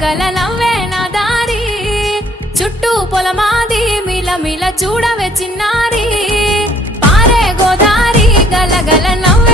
గల నవ్వే నా దారి చుట్టూ పొలమాది మిల మిల చూడవే చిన్నారి పారే గోదారి గల గల నవ్వే